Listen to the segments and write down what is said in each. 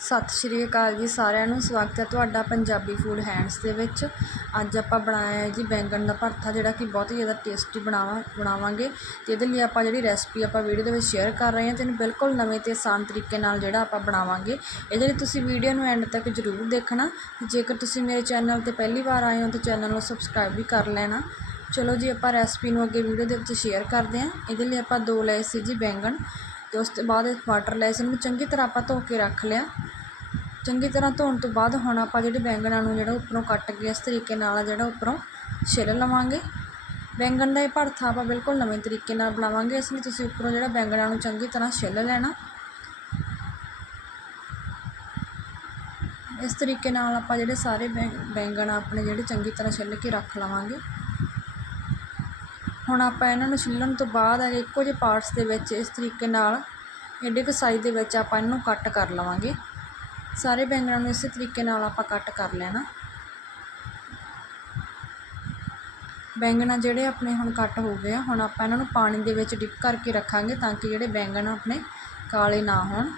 ਸਤਿ ਸ਼੍ਰੀ ਅਕਾਲ ਜੀ ਸਾਰਿਆਂ ਨੂੰ। ਸਵਾਗਤ ਹੈ ਤੁਹਾਡਾ ਪੰਜਾਬੀ ਫੂਡ ਹੈਂਡਸ ਦੇ ਵਿੱਚ। ਅੱਜ ਆਪਾਂ ਬਣਾਇਆ ਹੈ ਜੀ ਬੈਂਗਣ ਦਾ ਭਰਥਾ, ਜਿਹੜਾ ਕਿ ਬਹੁਤ ਹੀ ਜ਼ਿਆਦਾ ਟੇਸਟੀ ਬਣਾਵਾ, ਬਣਾਵਾਂਗੇ ਤੇ ਇਹਦੇ ਲਈ ਆਪਾਂ ਜਿਹੜੀ ਰੈਸਪੀ ਆਪਾਂ ਵੀਡੀਓ ਦੇ ਵਿੱਚ ਸ਼ੇਅਰ ਕਰ ਰਹੇ ਹਾਂ, ਤੇ ਇਹਨੂੰ ਬਿਲਕੁਲ ਨਵੇਂ ਤੇ ਆਸਾਨ ਤਰੀਕੇ ਨਾਲ ਜਿਹੜਾ ਆਪਾਂ ਬਣਾਵਾਂਗੇ, ਇਹਦੇ ਲਈ ਤੁਸੀਂ ਵੀਡੀਓ ਨੂੰ ਐਂਡ ਤੱਕ ਜ਼ਰੂਰ ਦੇਖਣਾ। ਜੇਕਰ ਤੁਸੀਂ ਮੇਰੇ ਚੈਨਲ ਤੇ ਪਹਿਲੀ ਵਾਰ ਆਏ ਹੋ, ਤਾਂ ਚੈਨਲ ਨੂੰ ਸਬਸਕ੍ਰਾਈਬ ਵੀ ਕਰ ਲੈਣਾ। ਚਲੋ ਜੀ, ਆਪਾਂ ਰੈਸਪੀ ਨੂੰ ਅੱਗੇ ਵੀਡੀਓ ਦੇ ਵਿੱਚ ਸ਼ੇਅਰ ਕਰਦੇ ਹਾਂ। ਇਹਦੇ ਲਈ ਆਪਾਂ ਦੋ ਲਏ ਸੀ ਜੀ ਬੈਂਗਣ, ਤੇ ਉਸ ਤੋਂ ਬਾਅਦ ਵਾਟਰ ਲਏ ਸੀ। ਇਹਨੂੰ ਚੰਗੀ ਤਰ੍ਹਾਂ ਆਪਾਂ ਧੋ ਕੇ ਰੱਖ ਲਿਆ। ਚੰਗੀ ਤਰ੍ਹਾਂ ਧੋਣ ਤੋਂ ਬਾਅਦ ਹੁਣ ਆਪਾਂ ਜਿਹੜੇ ਬੈਂਗਣਾਂ ਨੂੰ ਜਿਹੜਾ ਉੱਪਰੋਂ ਕੱਟ ਕੇ ਇਸ ਤਰੀਕੇ ਨਾਲ ਜਿਹੜਾ ਉੱਪਰੋਂ ਛਿੱਲ ਲਵਾਂਗੇ। ਬੈਂਗਣ ਦਾ ਇਹ ਭਰਥਾ ਆਪਾਂ ਬਿਲਕੁਲ ਨਵੇਂ ਤਰੀਕੇ ਨਾਲ ਬਣਾਵਾਂਗੇ। ਇਸ ਲਈ ਤੁਸੀਂ ਉੱਪਰੋਂ ਜਿਹੜਾ ਬੈਂਗਣਾਂ ਨੂੰ ਚੰਗੀ ਤਰ੍ਹਾਂ ਛਿੱਲ ਲੈਣਾ। ਇਸ ਤਰੀਕੇ ਨਾਲ ਆਪਾਂ ਜਿਹੜੇ ਸਾਰੇ ਬੈਂਗਣ ਆਪਣੇ ਜਿਹੜੇ ਚੰਗੀ ਤਰ੍ਹਾਂ ਛਿੱਲ ਕੇ ਰੱਖ ਲਵਾਂਗੇ। ਹੁਣ ਆਪਾਂ ਇਹਨਾਂ ਨੂੰ ਛਿੱਲਣ ਤੋਂ ਬਾਅਦ ਇੱਕੋ ਜਿਹੇ ਪਾਰਟਸ ਦੇ ਵਿੱਚ ਇਸ ਤਰੀਕੇ ਨਾਲ ਏਡੇ ਕੁ ਸਾਈਜ਼ ਦੇ ਵਿੱਚ ਆਪਾਂ ਇਹਨੂੰ ਕੱਟ ਕਰ ਲਵਾਂਗੇ। ਸਾਰੇ ਬੈਂਗਣਾਂ ਨੂੰ ਇਸੇ ਤਰੀਕੇ ਨਾਲ ਆਪਾਂ ਕੱਟ ਕਰ ਲੈਣਾ। ਬੈਂਗਣਾ ਜਿਹੜੇ ਆਪਣੇ ਹੁਣ ਕੱਟ ਹੋ ਗਏ ਆ, ਹੁਣ ਆਪਾਂ ਇਹਨਾਂ ਨੂੰ ਪਾਣੀ ਦੇ ਵਿੱਚ ਡਿਪ ਕਰਕੇ ਰੱਖਾਂਗੇ ਤਾਂ ਕਿ ਜਿਹੜੇ ਬੈਂਗਣ ਆਪਣੇ ਕਾਲੇ ਨਾ ਹੋਣ।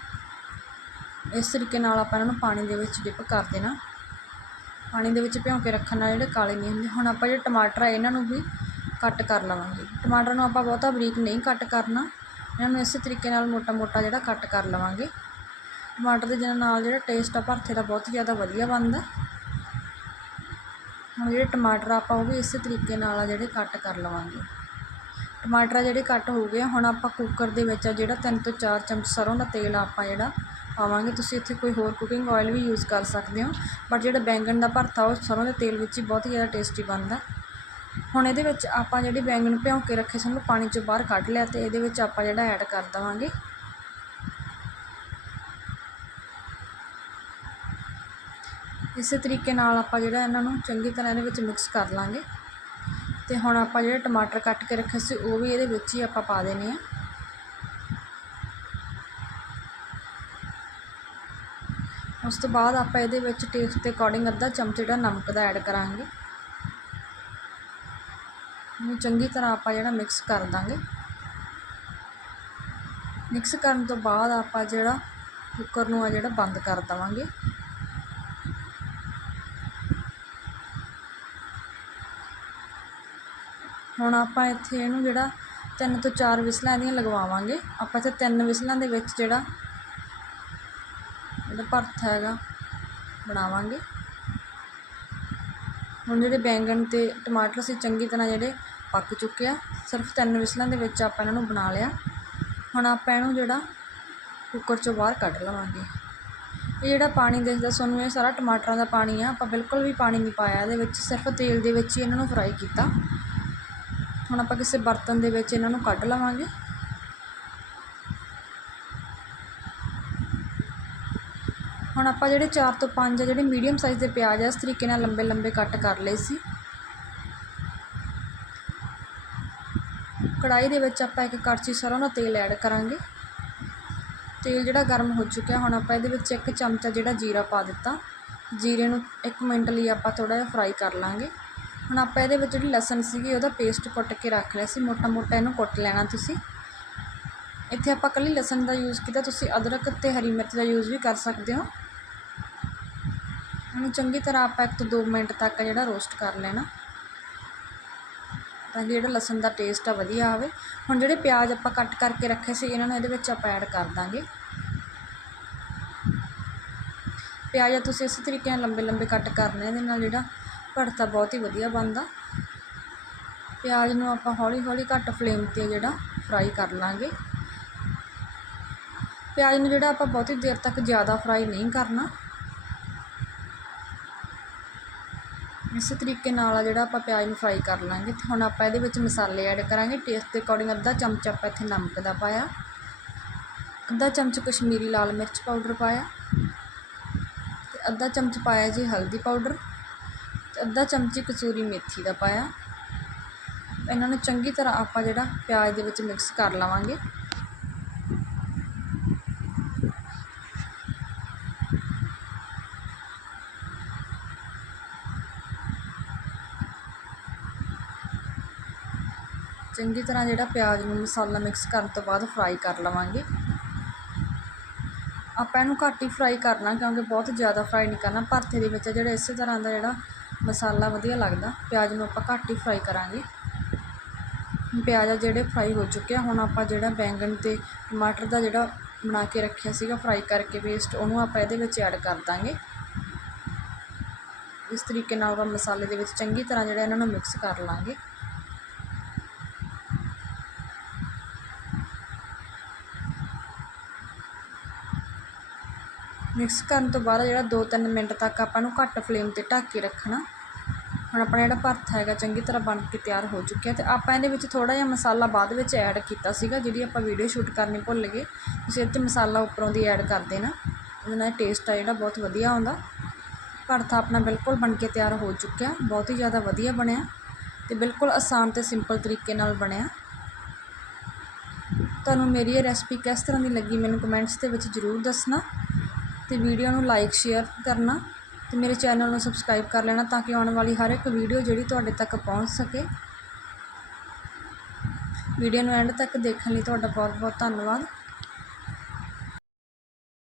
ਇਸ ਤਰੀਕੇ ਨਾਲ ਆਪਾਂ ਇਹਨਾਂ ਨੂੰ ਪਾਣੀ ਦੇ ਵਿੱਚ ਡਿਪ ਕਰ ਦੇਣਾ। ਪਾਣੀ ਦੇ ਵਿੱਚ ਭਿਉਂ ਕੇ ਰੱਖਣ ਨਾਲ ਜਿਹੜੇ ਕਾਲੇ ਨਹੀਂ ਹੁੰਦੇ। ਹੁਣ ਆਪਾਂ ਜਿਹੜੇ ਟਮਾਟਰ ਆ, ਇਹਨਾਂ ਨੂੰ ਵੀ ਕੱਟ ਕਰ ਲਵਾਂਗੇ। ਟਮਾਟਰ ਨੂੰ ਆਪਾਂ ਬਹੁਤਾ ਬਰੀਕ ਨਹੀਂ ਕੱਟ ਕਰਨਾ। ਇਹਨਾਂ ਨੂੰ ਇਸੇ ਤਰੀਕੇ ਨਾਲ ਮੋਟਾ ਮੋਟਾ ਜਿਹੜਾ ਕੱਟ ਕਰ ਲਵਾਂਗੇ। ਟਮਾਟਰ ਦੇ ਨਾਲ ਜਿਹੜਾ ਟੇਸਟ ਆ ਭਰਥੇ ਦਾ ਬਹੁਤ ਜ਼ਿਆਦਾ ਵਧੀਆ ਬਣਦਾ। ਹੁਣ ਜਿਹੜੇ ਟਮਾਟਰ ਆਪਾਂ ਉਹ ਵੀ ਇਸੇ ਤਰੀਕੇ ਨਾਲ ਆ ਜਿਹੜੇ ਕੱਟ ਕਰ ਲਵਾਂਗੇ। ਟਮਾਟਰ ਜਿਹੜੇ ਕੱਟ ਹੋ ਗਏ ਹੁਣ ਆਪਾਂ ਕੁੱਕਰ ਦੇ ਵਿੱਚ ਆ ਜਿਹੜਾ ਤਿੰਨ ਤੋਂ ਚਾਰ ਚਮਚ ਸਰੋਂ ਦਾ ਤੇਲ ਆਪਾਂ ਜਿਹੜਾ ਪਾਵਾਂਗੇ, ਤੁਸੀਂ ਇੱਥੇ ਕੋਈ ਹੋਰ ਕੁਕਿੰਗ ਆਇਲ ਵੀ ਯੂਜ਼ ਕਰ ਸਕਦੇ ਹੋ ਬਟ ਜਿਹੜਾ ਬੈਂਗਣ ਦਾ ਭਰਥਾ ਉਹ ਸਰੋਂ ਦੇ ਤੇਲ ਵਿੱਚ ਹੀ ਬਹੁਤ ਜ਼ਿਆਦਾ ਟੇਸਟੀ ਬਣਦਾ। ਹੁਣ ਇਹਦੇ ਵਿੱਚ ਆਪਾਂ ਜਿਹੜੀ ਬੈਂਗਣ ਭਿਉਂ ਕੇ ਰੱਖੇ ਸਾਨੂੰ ਪਾਣੀ ਚੋਂ ਬਾਹਰ ਕੱਢ ਲਿਆ ਤੇ ਇਹਦੇ ਵਿੱਚ ਆਪਾਂ ਜਿਹੜਾ ਐਡ ਕਰ ਦਵਾਂਗੇ। ਇਸੇ ਤਰੀਕੇ ਨਾਲ ਆਪਾਂ ਜਿਹੜਾ ਇਹਨਾਂ ਨੂੰ ਚੰਗੀ ਤਰ੍ਹਾਂ ਇਹਦੇ ਵਿੱਚ ਮਿਕਸ ਕਰ ਲਾਂਗੇ। ਤੇ ਹੁਣ ਆਪਾਂ ਜਿਹੜੇ ਟਮਾਟਰ ਕੱਟ ਕੇ ਰੱਖੇ ਸੀ, ਉਹ ਵੀ ਇਹਦੇ ਵਿੱਚ ਹੀ ਆਪਾਂ ਪਾ ਦੇਣੇ ਆ। ਉਸ ਤੋਂ ਬਾਅਦ ਆਪਾਂ ਇਹਦੇ ਵਿੱਚ ਟੇਸਟ ਦੇ ਅਕੋਰਡਿੰਗ ਅੱਧਾ ਚਮਚ ਜਿਹੜਾ ਨਮਕ ਦਾ ਐਡ ਕਰਾਂਗੇ। ਇਹਨੂੰ ਚੰਗੀ ਤਰ੍ਹਾਂ ਆਪਾਂ ਜਿਹੜਾ ਮਿਕਸ ਕਰ ਦਾਂਗੇ। ਮਿਕਸ ਕਰਨ ਤੋਂ ਬਾਅਦ ਆਪਾਂ ਜਿਹੜਾ ਕੁੱਕਰ ਨੂੰ ਆ ਜਿਹੜਾ ਬੰਦ ਕਰ ਦਵਾਂਗੇ। ਹੁਣ ਆਪਾਂ ਇੱਥੇ ਇਹਨੂੰ ਜਿਹੜਾ ਤਿੰਨ ਤੋਂ ਚਾਰ ਵਿਸਲਾਂ ਇਹਦੀਆਂ ਲਗਵਾਵਾਂਗੇ। ਆਪਾਂ ਇੱਥੇ ਤਿੰਨ ਵਿਸਲਾਂ ਦੇ ਵਿੱਚ ਜਿਹੜਾ ਇਹਦਾ ਭਰਥ ਹੈਗਾ ਬਣਾਵਾਂਗੇ। ਹੁਣ ਜਿਹੜੇ ਬੈਂਗਣ ਤੇ ਟਮਾਟਰ ਸੀ ਚੰਗੀ ਤਰ੍ਹਾਂ ਜਿਹੜੇ ਪੱਕ ਚੁੱਕੇ ਆ, ਸਿਰਫ ਤਿੰਨ ਵਿਸਲਾਂ ਦੇ ਵਿੱਚ ਆਪਾਂ ਇਹਨਾਂ ਨੂੰ ਬਣਾ ਲਿਆ। ਹੁਣ ਆਪਾਂ ਇਹਨੂੰ ਜਿਹੜਾ ਕੁੱਕਰ ਚੋਂ ਬਾਹਰ ਕੱਢ ਲਵਾਂਗੇ। ਇਹ ਜਿਹੜਾ ਪਾਣੀ ਦੇਖਦਾ ਤੁਹਾਨੂੰ ਇਹ ਸਾਰਾ ਟਮਾਟਰਾਂ ਦਾ ਪਾਣੀ ਆ। ਆਪਾਂ ਬਿਲਕੁਲ ਵੀ ਪਾਣੀ ਨਹੀਂ ਪਾਇਆ ਇਹਦੇ ਵਿੱਚ, ਸਿਰਫ ਤੇਲ ਦੇ ਵਿੱਚ ਹੀ ਇਹਨਾਂ ਨੂੰ ਫਰਾਈ ਕੀਤਾ। ਹੁਣ ਆਪਾਂ ਕਿਸੇ ਬਰਤਨ ਦੇ ਵਿੱਚ ਇਹਨਾਂ ਨੂੰ ਕੱਢ ਲਵਾਂਗੇ। ਹੁਣ ਆਪਾਂ ਜਿਹੜੇ 4 ਤੋਂ 5 ਜਿਹੜੇ ਮੀਡੀਅਮ ਸਾਈਜ਼ ਦੇ ਪਿਆਜ਼ ਆ, ਇਸ ਤਰੀਕੇ ਨਾਲ ਲੰਬੇ ਲੰਬੇ ਕੱਟ ਕਰ ਲਏ ਸੀ। ਕੜਾਈ ਦੇ ਵਿੱਚ ਆਪਾਂ ਇੱਕ ਕੜਛੀ ਸਰੋਂ ਦਾ ਤੇਲ ਐਡ ਕਰਾਂਗੇ। ਤੇਲ ਜਿਹੜਾ ਗਰਮ ਹੋ ਚੁੱਕਿਆ, ਹੁਣ ਆਪਾਂ ਇਹਦੇ ਵਿੱਚ ਇੱਕ ਚਮਚਾ ਜਿਹੜਾ ਜੀਰਾ ਪਾ ਦਿੱਤਾ। ਜੀਰੇ ਨੂੰ 1 ਮਿੰਟ ਲਈ ਆਪਾਂ ਥੋੜਾ ਜਿਹਾ ਫਰਾਈ ਕਰ ਲਾਂਗੇ। ਹੁਣ ਆਪਾਂ ਇਹਦੇ ਵਿੱਚ ਜਿਹੜੀ ਲਸਣ ਸੀਗੀ, ਉਹਦਾ ਪੇਸਟ ਕੁੱਟ ਕੇ ਰੱਖ ਲਿਆ ਸੀ। ਮੋਟਾ ਮੋਟਾ ਇਹਨੂੰ ਕੁੱਟ ਲੈਣਾ ਤੁਸੀਂ। ਇੱਥੇ ਆਪਾਂ ਕੱਲੀ ਲਸਣ ਦਾ ਯੂਜ਼ ਕੀਤਾ। ਤੁਸੀਂ ਅਦਰਕ ਤੇ ਹਰੀ ਮਿਰਚ ਦਾ ਯੂਜ਼ ਵੀ ਕਰ ਸਕਦੇ ਹੋ। ਇਹਨੂੰ ਚੰਗੀ ਤਰ੍ਹਾਂ ਆਪਾਂ 1 ਤੋਂ 2 ਮਿੰਟ ਤੱਕ ਜਿਹੜਾ ਰੋਸਟ ਕਰ ਲੈਣਾ। ਤਾਂ ਕਿ ਜਿਹੜਾ ਲਸਣ ਦਾ ਟੇਸਟ ਆ ਵਧੀਆ ਆਵੇ। ਹੁਣ ਜਿਹੜੇ ਪਿਆਜ਼ ਆਪਾਂ ਕੱਟ ਕਰਕੇ ਰੱਖੇ ਸੀ, ਇਹਨਾਂ ਨੂੰ ਇਹਦੇ ਵਿੱਚ ਆਪਾਂ ਐਡ ਕਰ ਦਾਂਗੇ। ਪਿਆਜ਼ ਤੁਸੀਂ ਇਸੇ ਤਰੀਕੇ ਨਾਲ ਲੰਬੇ ਲੰਬੇ ਕੱਟ ਕਰਨੇ ਇਹਦੇ ਨਾਲ ਜਿਹੜਾ ਭੜਤਾ ਬਹੁਤ ਹੀ ਵਧੀਆ ਬਣਦਾ। ਪਿਆਜ਼ ਨੂੰ ਆਪਾਂ ਹੌਲੀ ਹੌਲੀ ਘੱਟ ਫਲੇਮ 'ਤੇ ਜਿਹੜਾ ਫਰਾਈ ਕਰ ਲਾਂਗੇ। ਪਿਆਜ਼ ਨੂੰ ਜਿਹੜਾ ਆਪਾਂ ਬਹੁਤੀ ਦੇਰ ਤੱਕ ਜ਼ਿਆਦਾ ਫਰਾਈ ਨਹੀਂ ਕਰਨਾ। ਇਸੇ ਤਰੀਕੇ ਨਾਲ ਜਿਹੜਾ ਆਪਾਂ ਪਿਆਜ਼ ਨੂੰ ਫਰਾਈ ਕਰ ਲਾਂਗੇ। ਤੇ ਹੁਣ ਆਪਾਂ ਇਹਦੇ ਵਿੱਚ ਮਸਾਲੇ ਐਡ ਕਰਾਂਗੇ। ਟੇਸਟ ਦੇ ਅਕੋਰਡਿੰਗ ਅੱਧਾ ਚਮਚ ਆਪਾਂ ਇੱਥੇ ਨਮਕ ਦਾ ਪਾਇਆ। ਅੱਧਾ ਚਮਚ ਕਸ਼ਮੀਰੀ ਲਾਲ ਮਿਰਚ ਪਾਊਡਰ ਪਾਇਆ। ਤੇ ਅੱਧਾ ਚਮਚ ਪਾਇਆ ਜੀ ਹਲਦੀ ਪਾਊਡਰ। ਅੱਧਾ ਚਮਚੀ ਕਸੂਰੀ ਮੇਥੀ ਦਾ ਪਾਇਆ। ਇਹਨਾਂ ਨੂੰ ਚੰਗੀ ਤਰ੍ਹਾਂ ਆਪਾਂ ਜਿਹੜਾ ਪਿਆਜ਼ ਦੇ ਵਿੱਚ ਮਿਕਸ ਕਰ ਲਵਾਂਗੇ। ਚੰਗੀ ਤਰ੍ਹਾਂ ਜਿਹੜਾ ਪਿਆਜ਼ ਨੂੰ ਮਸਾਲਾ ਮਿਕਸ ਕਰਨ ਤੋਂ ਬਾਅਦ ਫਰਾਈ ਕਰ ਲਵਾਂਗੇ। ਆਪਾਂ ਇਹਨੂੰ ਘੱਟ ਹੀ ਫਰਾਈ ਕਰਨਾ ਕਿਉਂਕਿ ਬਹੁਤ ਜ਼ਿਆਦਾ ਫਰਾਈ ਨਹੀਂ ਕਰਨਾ। ਭਰਥੇ ਦੇ ਵਿੱਚ ਜਿਹੜਾ ਇਸੇ ਤਰ੍ਹਾਂ ਦਾ ਜਿਹੜਾ ਮਸਾਲਾ ਵਧੀਆ ਲੱਗਦਾ। ਪਿਆਜ਼ ਨੂੰ ਆਪਾਂ ਘੱਟ ਹੀ ਫਰਾਈ ਕਰਾਂਗੇ। ਪਿਆਜ਼ ਆ ਜਿਹੜੇ ਫਰਾਈ ਹੋ ਚੁੱਕੇ ਆ, ਹੁਣ ਆਪਾਂ ਜਿਹੜਾ ਬੈਂਗਣ ਅਤੇ ਟਮਾਟਰ ਦਾ ਜਿਹੜਾ ਬਣਾ ਕੇ ਰੱਖਿਆ ਸੀਗਾ ਫਰਾਈ ਕਰਕੇ ਪੇਸਟ ਉਹਨੂੰ ਆਪਾਂ ਇਹਦੇ ਵਿੱਚ ਐਡ ਕਰ ਦਾਂਗੇ। ਇਸ ਤਰੀਕੇ ਨਾਲ ਆਪਾਂ ਮਸਾਲੇ ਦੇ ਵਿੱਚ ਚੰਗੀ ਤਰ੍ਹਾਂ ਜਿਹੜਾ ਇਹਨਾਂ ਨੂੰ ਮਿਕਸ ਕਰ ਲਾਂਗੇ। ਮਿਕਸ ਕਰਨ ਤੋਂ ਬਾਅਦ ਜਿਹੜਾ 2-3 ਮਿੰਟ ਤੱਕ ਆਪਾਂ ਨੂੰ ਘੱਟ ਫਲੇਮ ਤੇ ਢੱਕ ਕੇ ਰੱਖਣਾ। ਹੁਣ ਆਪਣਾ ਜਿਹੜਾ ਭਰਥ ਹੈਗਾ ਚੰਗੀ ਤਰ੍ਹਾਂ ਬਣ ਕੇ ਤਿਆਰ ਹੋ ਚੁੱਕਿਆ ਤੇ ਆਪਾਂ ਇਹਦੇ ਵਿੱਚ ਥੋੜ੍ਹਾ ਜਿਹਾ ਮਸਾਲਾ ਬਾਅਦ ਵਿੱਚ ਐਡ ਕੀਤਾ ਸੀਗਾ, ਜਿਹੜੀ ਆਪਾਂ ਵੀਡੀਓ ਸ਼ੂਟ ਕਰਨੀ ਭੁੱਲ ਗਏ। ਤੁਸੀਂ ਇਹਦੇ 'ਚ ਮਸਾਲਾ ਉੱਪਰੋਂ ਦੀ ਐਡ ਕਰ ਦੇਣਾ, ਉਹਦੇ ਨਾਲ ਟੇਸਟ ਆ ਜਿਹੜਾ ਬਹੁਤ ਵਧੀਆ ਆਉਂਦਾ। ਭਰਥ ਆਪਣਾ ਬਿਲਕੁਲ ਬਣ ਕੇ ਤਿਆਰ ਹੋ ਚੁੱਕਿਆ, ਬਹੁਤ ਹੀ ਜ਼ਿਆਦਾ ਵਧੀਆ ਬਣਿਆ ਤੇ ਬਿਲਕੁਲ ਆਸਾਨ ਤੇ ਸਿੰਪਲ ਤਰੀਕੇ ਨਾਲ ਬਣਿਆ। ਤੁਹਾਨੂੰ ਮੇਰੀ ਇਹ ਰੈਸਪੀ ਕਿਸ ਤਰ੍ਹਾਂ ਦੀ ਲੱਗੀ ਮੈਨੂੰ ਕਮੈਂਟਸ ਦੇ ਵਿੱਚ ਜ਼ਰੂਰ ਦੱਸਣਾ। ਅਤੇ ਵੀਡੀਓ ਨੂੰ ਲਾਈਕ ਸ਼ੇਅਰ ਕਰਨਾ ਅਤੇ ਮੇਰੇ ਚੈਨਲ ਨੂੰ ਸਬਸਕ੍ਰਾਈਬ ਕਰ ਲੈਣਾ ਤਾਂ ਕਿ ਆਉਣ ਵਾਲੀ ਹਰ ਇੱਕ ਵੀਡੀਓ ਜਿਹੜੀ ਤੁਹਾਡੇ ਤੱਕ ਪਹੁੰਚ ਸਕੇ। ਵੀਡੀਓ ਨੂੰ ਐਂਡ ਤੱਕ ਦੇਖਣ ਲਈ ਤੁਹਾਡਾ ਬਹੁਤ ਬਹੁਤ ਧੰਨਵਾਦ।